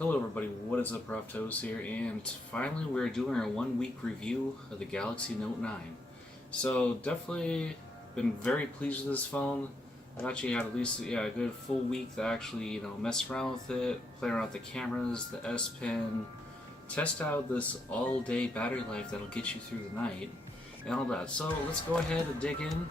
Hello everybody, what is up, Roftos here, and finally we're doing our 1 week review of the Galaxy Note 9. So definitely been very pleased with this phone. I've actually had at least a good full week to actually mess around with it, play around with the cameras, the S Pen, test out this all-day battery life that'll get you through the night, and all that. So let's go ahead and dig in,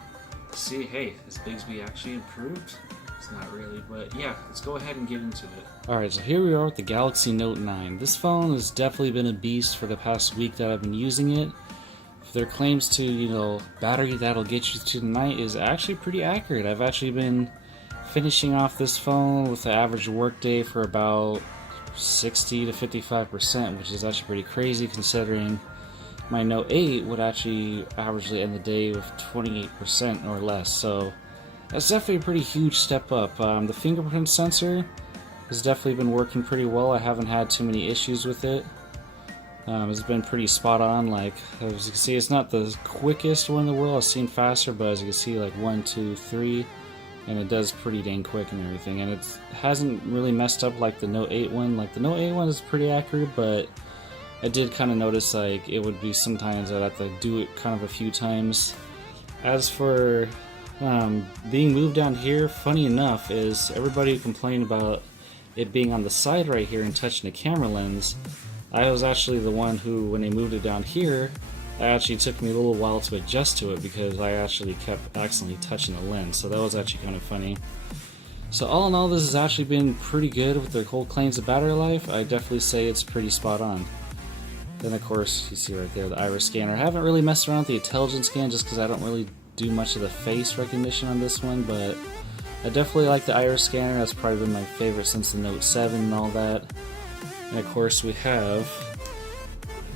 see, hey, has Bigsby actually improved? It's not really, but yeah, let's go ahead and get into it. Alright, so here we are with the Galaxy Note 9. This phone has definitely been a beast for the past week that I've been using it. Their claims to, battery that'll get you through the night is actually pretty accurate. I've actually been finishing off this phone with the average workday for about 60 to 55%, which is actually pretty crazy considering my Note 8 would actually averagely end the day with 28% or less. So that's definitely a pretty huge step up. The fingerprint sensor has definitely been working pretty well. I haven't had too many issues with it. It's been pretty spot on. Like, as you can see, it's not the quickest one in the world. I've seen faster, but as you can see, like 1, 2, 3, and it does pretty dang quick and everything. And it hasn't really messed up like the Note 8 one. Like the Note 8 one is pretty accurate, but I did kind of notice like it would be sometimes I'd have to do it kind of a few times. As for being moved down here, funny enough, is everybody who complained about it being on the side right here and touching the camera lens. I was actually the one who, when they moved it down here, it actually took me a little while to adjust to it because I actually kept accidentally touching the lens, so that was actually kind of funny. So all in all, this has actually been pretty good with the whole claims of battery life. I definitely say it's pretty spot on. Then of course, you see right there the iris scanner. I haven't really messed around with the intelligence scan just because I don't really do much of the face recognition on this one, but I definitely like the iris scanner. That's probably been my favorite since the Note 7 and all that. And of course we have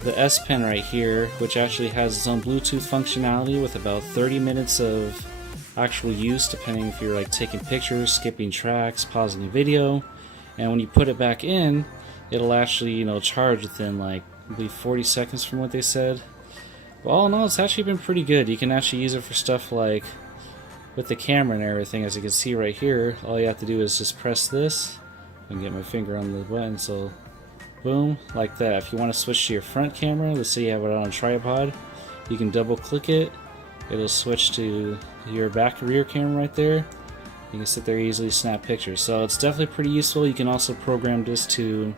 the S Pen right here, which actually has its own Bluetooth functionality with about 30 minutes of actual use, depending if you're like taking pictures, skipping tracks, pausing a video. And when you put it back in, it'll actually charge within like I believe 40 seconds from what they said. But all in all, it's actually been pretty good. You can actually use it for stuff like with the camera and everything. As you can see right here, all you have to do is just press this and get my finger on the button, so boom, like that. If you want to switch to your front camera, let's say you have it on a tripod, you can double click it, it'll switch to your back rear camera right there. You can sit there easily, snap pictures. So it's definitely pretty useful. You can also program this to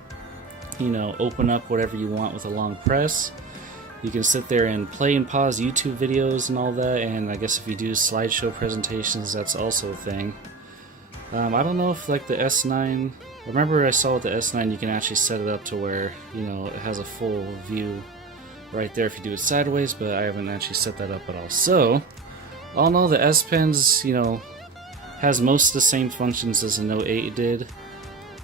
open up whatever you want with a long press. You can sit there and play and pause YouTube videos and all that, and I guess if you do slideshow presentations, that's also a thing. I don't know if like the S9, remember I saw with the S9 you can actually set it up to where it has a full view right there if you do it sideways, but I haven't actually set that up at all. So all in all, the S Pen's has most of the same functions as the Note 8 did.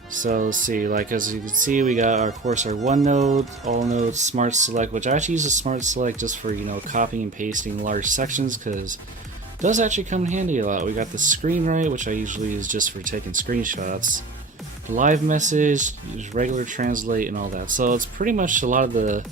So let's see, like as you can see, we got of course our OneNote, AllNote, Smart Select, which I actually use the Smart Select just for copying and pasting large sections because it does actually come in handy a lot. We got the Screen Write, which I usually use just for taking screenshots, Live Message, regular translate, and all that. So it's pretty much a lot of the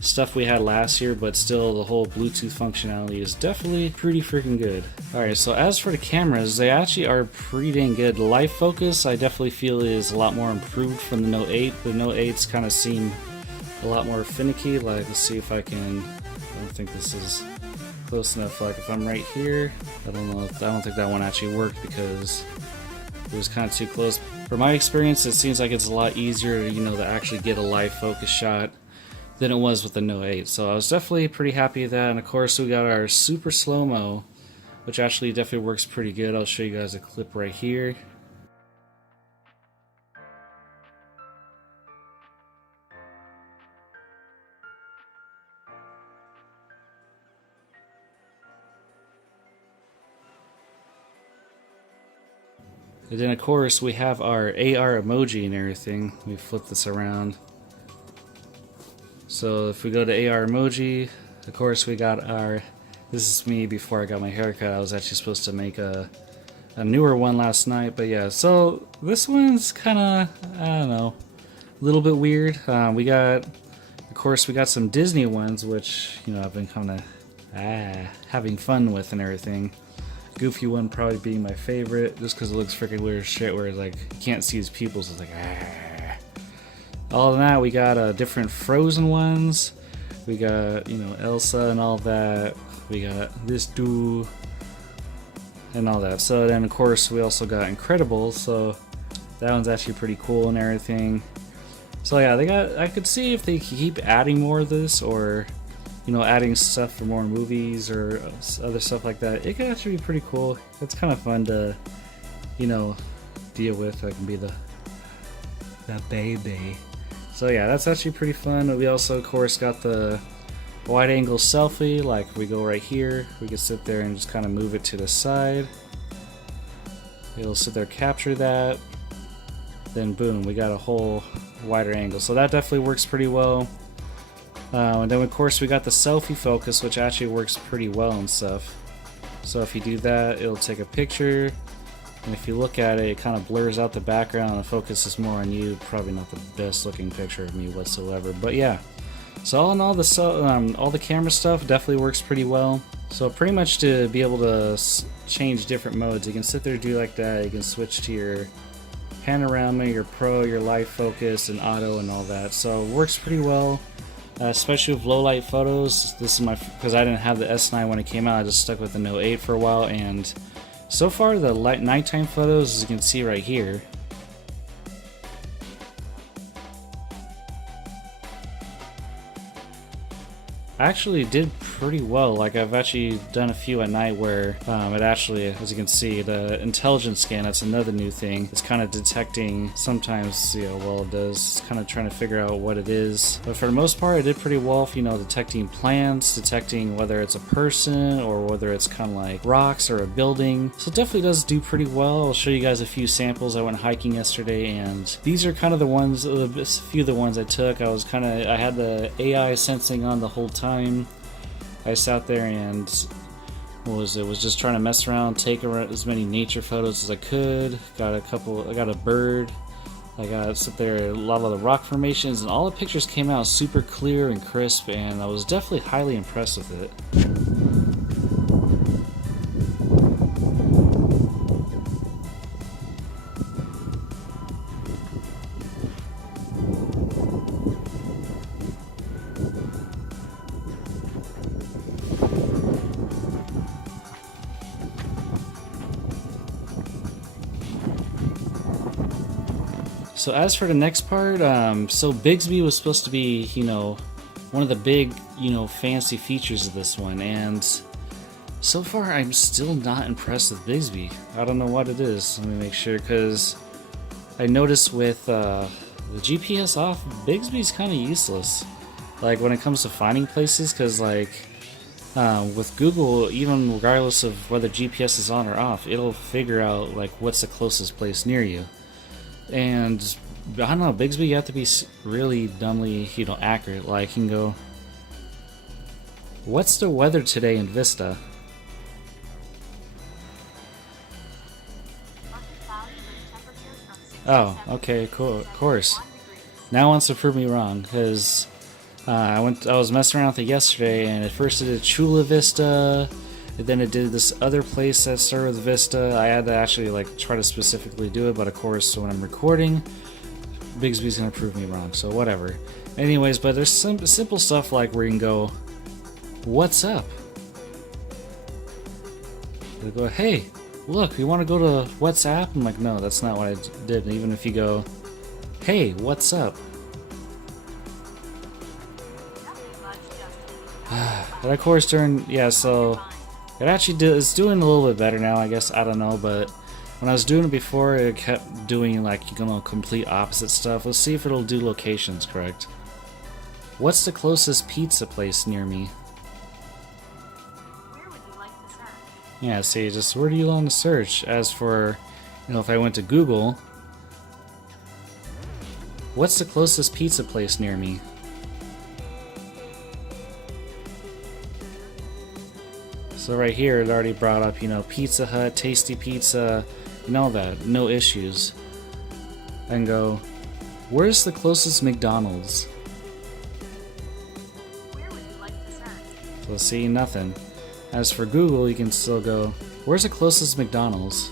stuff we had last year, but still the whole Bluetooth functionality is definitely pretty freaking good. Alright, so as for the cameras, they actually are pretty dang good. Live focus I definitely feel is a lot more improved from the Note 8. The Note 8's kind of seem a lot more finicky. Like, let's see if I can, I don't think this is close enough. Like if I'm right here, I don't think that one actually worked because it was kind of too close. From my experience, it seems like it's a lot easier to actually get a live focus shot than it was with the Note 8. So I was definitely pretty happy with that. And of course we got our super slow-mo, which actually definitely works pretty good. I'll show you guys a clip right here. And then of course we have our AR emoji and everything. Let me flip this around. So if we go to AR emoji, of course we got our, this is me before I got my haircut. I was actually supposed to make a newer one last night, but yeah, so this one's kind of, I don't know, a little bit weird. We got, of course we got some Disney ones, which, I've been kind of having fun with and everything. Goofy one probably being my favorite, just because it looks freaking weird as shit, where it's like, you can't see his pupils, it's like, Other than that, we got different Frozen ones. We got, you know, Elsa and all that. We got this dude and all that. So then, of course, we also got Incredibles. So that one's actually pretty cool and everything. So yeah, they got. I could see if they keep adding more of this, or you know, adding stuff for more movies or other stuff like that. It could actually be pretty cool. It's kind of fun to, you know, deal with. I can be the baby. So yeah, that's actually pretty fun. We also, of course, got the wide angle selfie. Like we go right here, we can sit there and just kind of move it to the side. It'll sit there, capture that. Then boom, we got a whole wider angle. So that definitely works pretty well. And then of course we got the selfie focus, which actually works pretty well and stuff. So if you do that, it'll take a picture, and if you look at it, it kind of blurs out the background and focuses more on you. Probably not the best looking picture of me whatsoever, but yeah. So all in all, the camera stuff definitely works pretty well. So pretty much to be able to change different modes, you can sit there and do like that. You can switch to your panorama, your pro, your light focus, and auto, and all that. So it works pretty well. Especially with low light photos. This is my, because I didn't have the S9 when it came out, I just stuck with the Note 8 for a while, and so far the nighttime photos, as you can see right here, actually did pretty well. Like I've actually done a few at night where it actually, as you can see, the intelligence scan, that's another new thing. It's kind of detecting sometimes, you know, well, it does, it's kind of trying to figure out what it is. But for the most part, it did pretty well, you know, detecting plants, detecting whether it's a person or whether it's kind of like rocks or a building. So it definitely does do pretty well. I'll show you guys a few samples. I went hiking yesterday, and these are kind of the ones, a few of the ones I took. I had the AI sensing on the whole time. I sat there and was just trying to mess around, take as many nature photos as I could. I got a bird. I got sit there a lot of the rock formations, and all the pictures came out super clear and crisp, and I was definitely highly impressed with it. So as for the next part, so Bigsby was supposed to be, you know, one of the big, you know, fancy features of this one, and so far I'm still not impressed with Bigsby. I don't know what it is. Let me make sure, because I noticed with the GPS off, Bigsby's kind of useless. Like when it comes to finding places, because like with Google, even regardless of whether GPS is on or off, it'll figure out like what's the closest place near you. And I don't know, Bigsby, you have to be really dumbly, you know, accurate. Like you can go, what's the weather today in Vista? Oh, okay, cool, of course. Now it wants to prove me wrong, because I was messing around with it yesterday, and at first it did Chula Vista, and then it did this other place that started with Vista. I had to actually like try to specifically do it, but of course when I'm recording, Bigsby's gonna prove me wrong, so whatever. Anyways, but there's some simple stuff like where you can go, what's up? They go, hey, look, you want to go to WhatsApp? I'm like, no, that's not what I did. And even if you go, hey, what's up? But of course during, yeah, so it actually it's doing a little bit better now, I guess. I don't know, but when I was doing it before, it kept doing like, you know, complete opposite stuff. Let's see if it'll do locations correct. What's the closest pizza place near me? Where would you like to search? Yeah, see, just where do you want to search? As for, you know, if I went to Google, what's the closest pizza place near me? So right here, it already brought up, you know, Pizza Hut, Tasty Pizza, and all that. No issues. I can go, where's the closest McDonald's? Where would you like to search? So see, nothing. As for Google, you can still go, where's the closest McDonald's?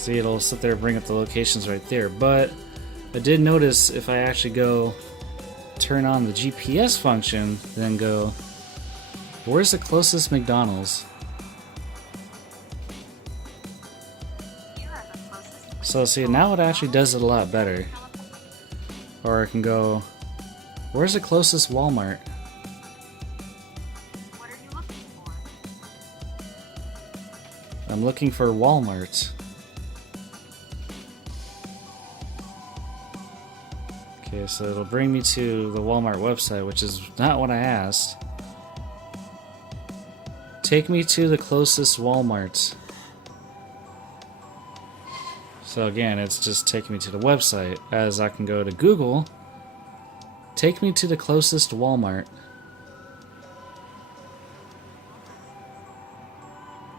See, it'll sit there and bring up the locations right there. But I did notice if I actually go turn on the GPS function, then go, where's the closest McDonald's? You are the closest. So see, now it actually does it a lot better. Or I can go, where's the closest Walmart? What are you looking for? I'm looking for Walmart. Okay, so it'll bring me to the Walmart website, which is not what I asked. Take me to the closest Walmart. So again, it's just taking me to the website. As I can go to Google, take me to the closest Walmart.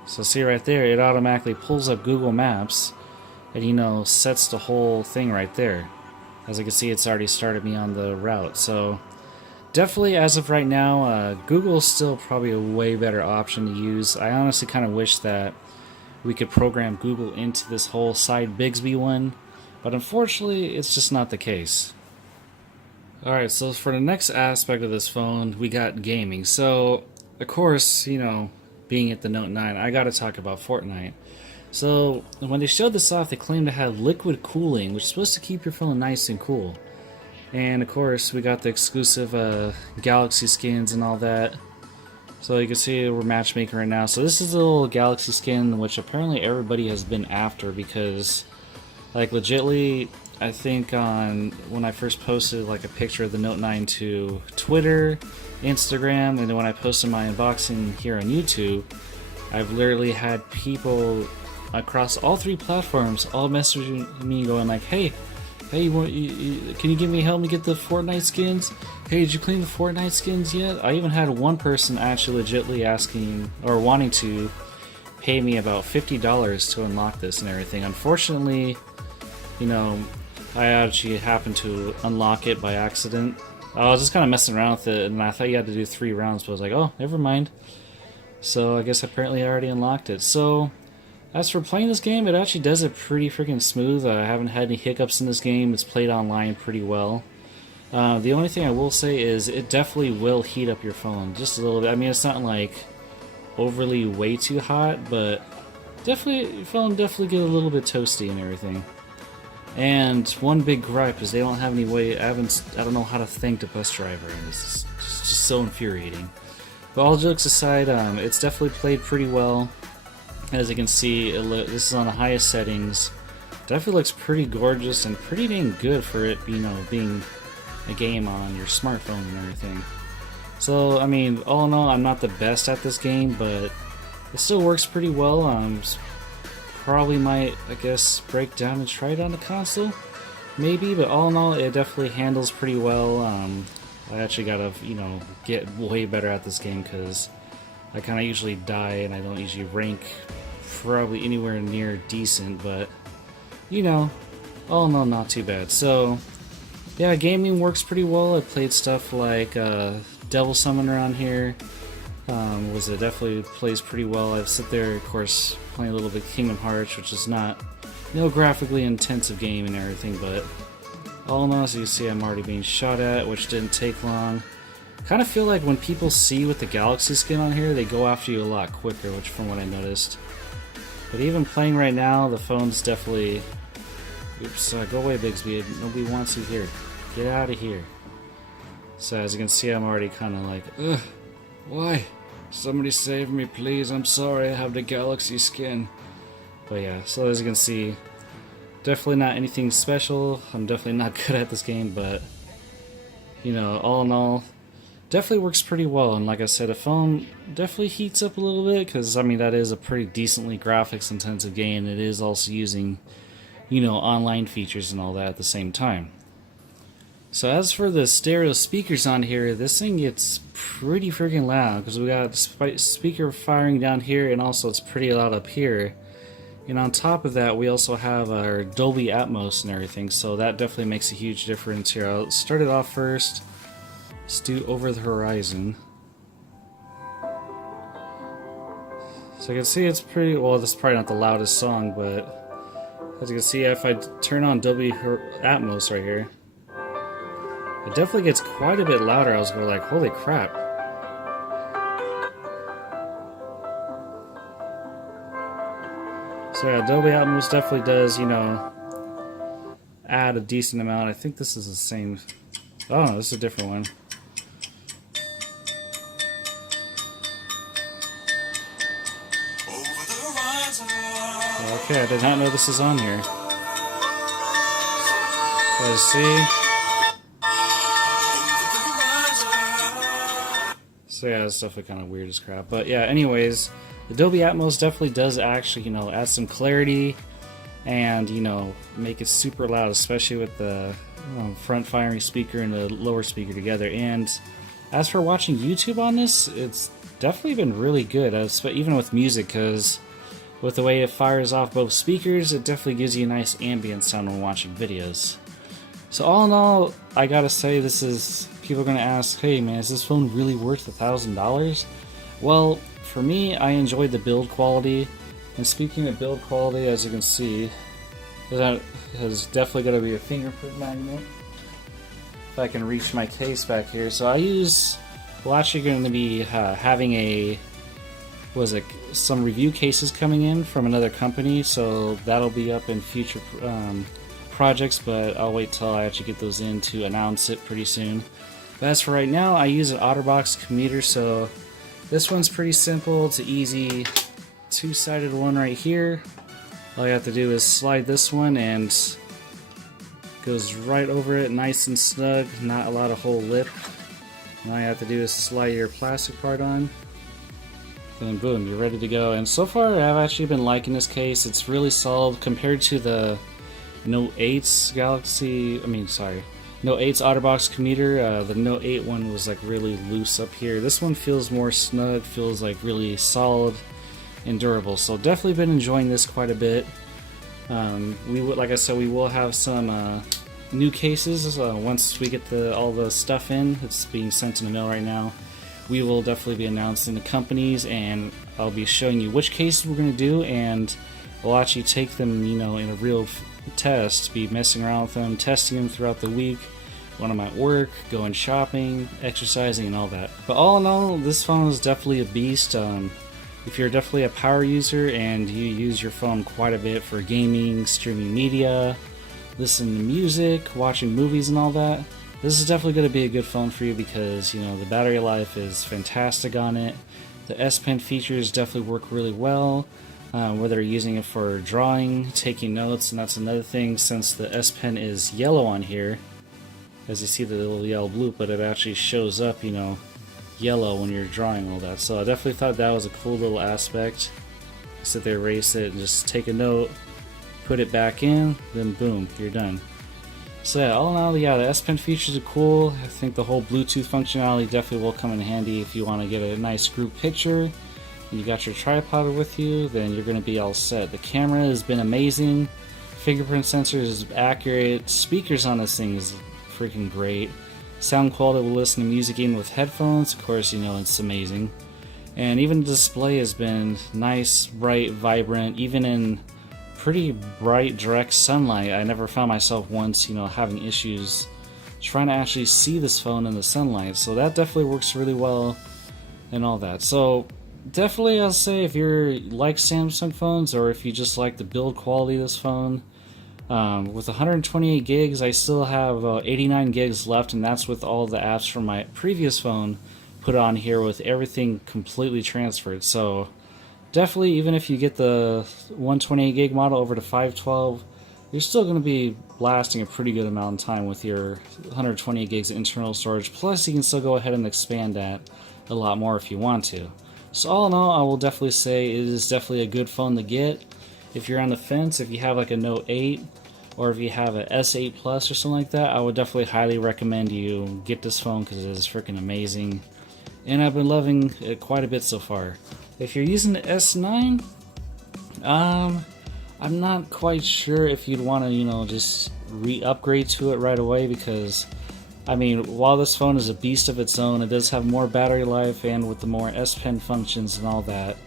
So see right there, it automatically pulls up Google Maps and, you know, sets the whole thing right there. As you can see, it's already started me on the route. So definitely, as of right now, Google's still probably a way better option to use. I honestly kind of wish that we could program Google into this whole side Bixby one, but unfortunately, it's just not the case. Alright, so for the next aspect of this phone, we got gaming. So, of course, you know, being at the Note 9, I gotta talk about Fortnite. So, when they showed this off, they claimed to have liquid cooling, which is supposed to keep your phone nice and cool. And of course, we got the exclusive Galaxy skins and all that. So you can see we're matchmaking right now. So this is a little Galaxy skin, which apparently everybody has been after because, like, legitly, I think on when I first posted like a picture of the Note 9 to Twitter, Instagram, and then when I posted my unboxing here on YouTube, I've literally had people across all three platforms all messaging me going like, hey, can you help me get the Fortnite skins? Hey, did you clean the Fortnite skins yet? I even had one person actually legitly asking or wanting to pay me about $50 to unlock this and everything. Unfortunately, you know, I actually happened to unlock it by accident. I was just kind of messing around with it, and I thought you had to do 3 rounds, but I was like, oh, never mind. So I guess apparently I already unlocked it. So as for playing this game, it actually does it pretty freaking smooth. I haven't had any hiccups in this game. It's played online pretty well. The only thing I will say is it definitely will heat up your phone just a little bit. I mean, it's not like overly way too hot, but definitely your phone definitely get a little bit toasty and everything. And one big gripe is they don't have any way. I don't know how to thank the bus driver, and it's just so infuriating. But all jokes aside, it's definitely played pretty well. As you can see, this is on the highest settings. Definitely looks pretty gorgeous and pretty dang good for it, you know, being a game on your smartphone and everything. So, I mean, all in all, I'm not the best at this game, but it still works pretty well. Probably might, I guess, break down and try it on the console, maybe. But all in all, it definitely handles pretty well. I actually gotta, you know, get way better at this game because I kind of usually die and I don't usually rank probably anywhere near decent, but you know, all in all, not too bad. So yeah, gaming works pretty well. I played stuff like Devil Summoner on here. It definitely plays pretty well. I've sit there, of course, playing a little bit Kingdom Hearts, which is not no graphically intensive game and everything, but all in all, as you see, I'm already being shot at, which didn't take long. Kind of feel like when people see with the Galaxy skin on here, they go after you a lot quicker, which from what I noticed. But even playing right now, the phone's definitely... Oops, go away, Bixby. Nobody wants you here. Get out of here. So as you can see, I'm already kind of like, ugh, why? Somebody save me, please. I'm sorry, I have the Galaxy skin. But yeah, so as you can see, definitely not anything special. I'm definitely not good at this game, but you know, all in all, definitely works pretty well. And like I said, the phone definitely heats up a little bit because, I mean, that is a pretty decently graphics intensive game. It is also using, you know, online features and all that at the same time. So as for the stereo speakers on here, this thing gets pretty freaking loud because we got speaker firing down here, and also it's pretty loud up here. And on top of that, we also have our Dolby Atmos and everything, so that definitely makes a huge difference here. I'll start it off first. Let's do Over the Horizon. So you can see it's pretty, well, this is probably not the loudest song, but As you can see, if I turn on Dolby Atmos right here, it definitely gets quite a bit louder. I was going like, holy crap. So yeah, Dolby Atmos definitely does, you know, add a decent amount. I think this is the same. Oh no, this is a different one. Okay, I did not know this is on here. Let's see. So yeah, it's definitely kind of weird as crap. But yeah, anyways, the Dolby Atmos definitely does actually, you know, add some clarity and, you know, make it super loud, especially with the front firing speaker and the lower speaker together. And as for watching YouTube on this, it's definitely been really good, even with music, because with the way it fires off both speakers, it definitely gives you a nice ambient sound when watching videos. So all in all, I gotta say, this is, people are gonna ask, hey man, is this phone really worth $1,000? Well, for me, I enjoyed the build quality. And speaking of build quality, as you can see, that has definitely got to be a fingerprint magnet. If I can reach my case back here. So we're actually going to be having some review cases coming in from another company, so that'll be up in future projects, but I'll wait till I actually get those in to announce it pretty soon. But as for right now, I use an OtterBox commuter, so this one's pretty simple. It's an easy two-sided one right here. All you have to do is slide this one and it goes right over it, nice and snug, not a lot of whole lip. And all you have to do is slide your plastic part on, and boom, you're ready to go. And so far, I've actually been liking this case. It's really solid compared to the Note 8's Note 8's OtterBox commuter. The Note 8 one was like really loose up here. This one feels more snug, feels like really solid and durable. So definitely been enjoying this quite a bit. Like I said, we will have some new cases once we get all the stuff in. It's being sent in the mail right now. We will definitely be announcing the companies, and I'll be showing you which cases we're going to do, and we'll actually take them, you know, in a real test, be messing around with them, testing them throughout the week when I'm at work, going shopping, exercising, and all that. But all in all, this phone is definitely a beast. If you're definitely a power user and you use your phone quite a bit for gaming, streaming media, listening to music, watching movies and all that, this is definitely going to be a good phone for you, because, you know, the battery life is fantastic on it. The S Pen features definitely work really well, whether you're using it for drawing, taking notes, and that's another thing, since the S Pen is yellow on here, as you see the little yellow blue, but it actually shows up, you know, yellow when you're drawing all that. So I definitely thought that was a cool little aspect. Sit there, erase it, and just take a note, put it back in, then boom, you're done. So yeah, all in all, yeah, the S Pen features are cool. I think the whole Bluetooth functionality definitely will come in handy if you want to get a nice group picture and you got your tripod with you, then you're going to be all set. The camera has been amazing. Fingerprint sensor is accurate. Speakers on this thing is freaking great. Sound quality will listen to music even with headphones. Of course, you know, it's amazing. And even the display has been nice, bright, vibrant, even in pretty bright, direct sunlight. I never found myself once, you know, having issues trying to actually see this phone in the sunlight. So that definitely works really well and all that. So definitely, I'll say, if you're like Samsung phones, or if you just like the build quality of this phone, with 128 gigs, I still have 89 gigs left, and that's with all the apps from my previous phone put on here, with everything completely transferred. So definitely, even if you get the 128 gig model over to 512, you're still going to be lasting a pretty good amount of time with your 128 gigs of internal storage. Plus, you can still go ahead and expand that a lot more if you want to. So all in all, I will definitely say it is definitely a good phone to get. If you're on the fence, if you have like a Note 8, or if you have a S8 Plus or something like that, I would definitely highly recommend you get this phone, because it is freaking amazing. And I've been loving it quite a bit so far. If you're using the S9, I'm not quite sure if you'd want to, you know, just re-upgrade to it right away, because, I mean, while this phone is a beast of its own, it does have more battery life, and with the more S Pen functions and all that,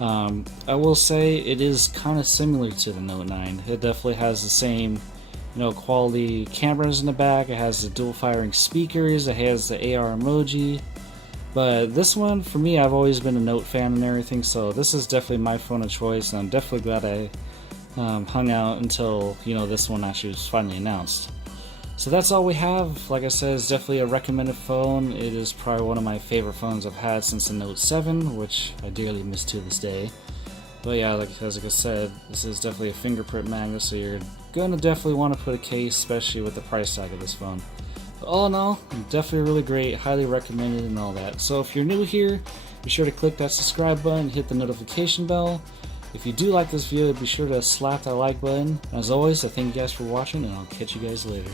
I will say it is kind of similar to the Note 9. It definitely has the same, quality cameras in the back. It has the dual firing speakers. It has the AR emoji. But this one, for me, I've always been a Note fan and everything, so this is definitely my phone of choice, and I'm definitely glad I hung out until, this one actually was finally announced. So that's all we have. Like I said, it's definitely a recommended phone. It is probably one of my favorite phones I've had since the Note 7, which I dearly miss to this day. But yeah, like I said, this is definitely a fingerprint magnet, so you're going to definitely want to put a case, especially with the price tag of this phone. But all in all, definitely really great, highly recommended and all that. So if you're new here, be sure to click that subscribe button, hit the notification bell. If you do like this video, be sure to slap that like button. As always, I thank you guys for watching, and I'll catch you guys later.